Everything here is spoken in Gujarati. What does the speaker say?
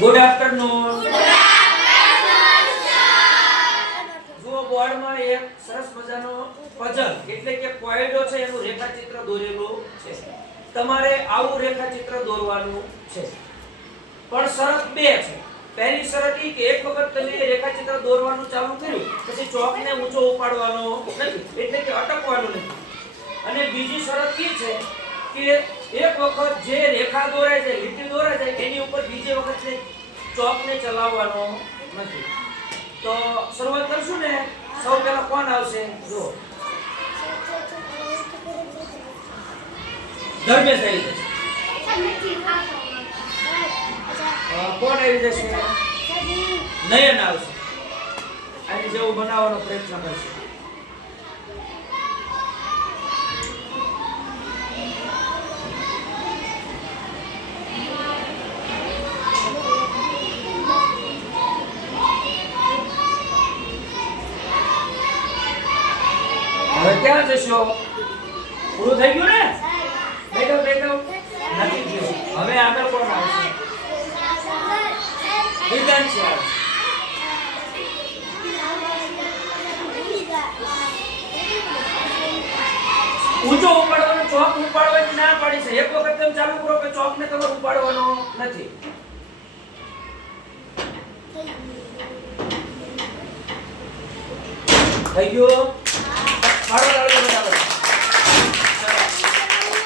ગુડ આફ્ટરનૂન જુઓ બોર્ડમાં એક સરસ મજાનો પઝલ એટલે કે કોયડો છે એનું રેખાચિત્ર દોરેલું છે. તમારે આવું રેખાચિત્ર દોરવાનું છે. પણ શરત બે છે. પહેલી શરત એ કે એક વખત તમે રેખાચિત્ર દોરવાનું ચાલુ કર્યું પછી ચોકને ઊંચો ઉપાડવાનો નથી એટલે કે અટકવાનો નથી. અને બીજી શરત એ છે કે એક વખત જે રેખા દોરાય છે લીટી દોરાય છે એની ઉપર બીજી વખત ચોકને ચલાવવાનો નથી. તો શરૂઆત કરશું ને? સૌ પહેલા કોણ આવશે? જો ધર્મેશ આવી જશે. કોણ આવી જશે? નયન આવશે. આની જેવું બનાવવાનો પ્રયત્ન કરશે. ક્યાં જશો? પૂરું થઈ ગયું ને? બેઠો બેઠો. નથી ગયું હવે આગળ કોણ આવશે? આવશે ઊંચો ઉપાડવાનો, ચોક ઉપાડવાની ના પાડી છે. એક વખત તમે ચાલુ કરો કે ચોક ને તમારે ઉપાડવાનો નથી. થઈ ગયું? All right.